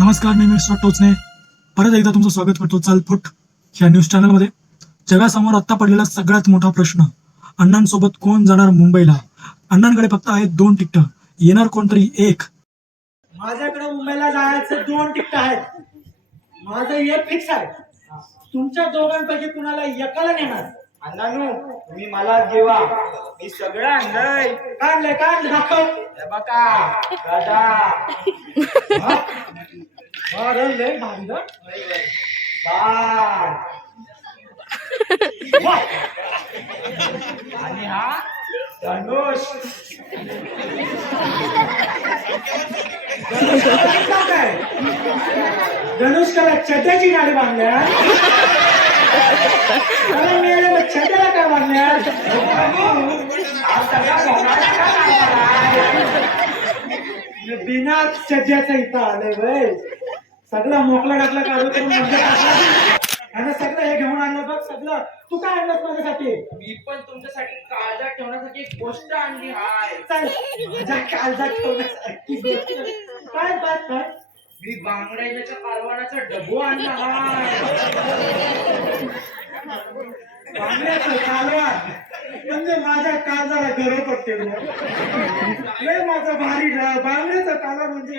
नमस्कार, मी मिस्टर टोचने परत एकदा तुमचं स्वागत करतो चालफुट या न्यूज चॅनलमध्ये. जगासमोर आत्ता पडलेला सगळ्यात मोठा प्रश्न, अण्णांसोबत कोण जाणार मुंबईला? अण्णांकडे फक्त आहेत 2 तिकीट, येणार कोणतरी एक? माझ्याकडे मुंबईला जायचं 2 तिकीट आहेत. माझं एक फिक्स आहे. तुमच्या दोघांपैकी कुणाला एकाला नेणार? अण्णानू तुम्ही मला देवा, मी सगळं आणलंय. काढले दाखव. हे बघा दादा. अरे लय भारी गं. बाय. आणि हा धनुष. काय धनुष त्याला छड्याची गाडी बांधल्या, त्याला मेले मग छड्याला काय बांधल्या? हा सगळा भोंगाला का काढलाय? बिना छड्याचं इथं आलंय वय. सगळं मोकळा टाकला काढू करून म्हणजे आणि सगळं हे घेऊन आणलं बघ. सगळं तू काय आणलं माझ्यासाठी? मी पण तुमच्यासाठी काळजात ठेवण्यासाठी एक गोष्ट आणली हाय. चल, माझ्या काळजात ठेवण्यासारखी गोष्ट. काय मी बांगड्याच्या कारवानाचा डबो आणला हाय. बांगड्याचं कालवान म्हणजे माझ्या काळजाला गरज पडते. लय माझं भारी बांगड्याचं कालवान म्हणजे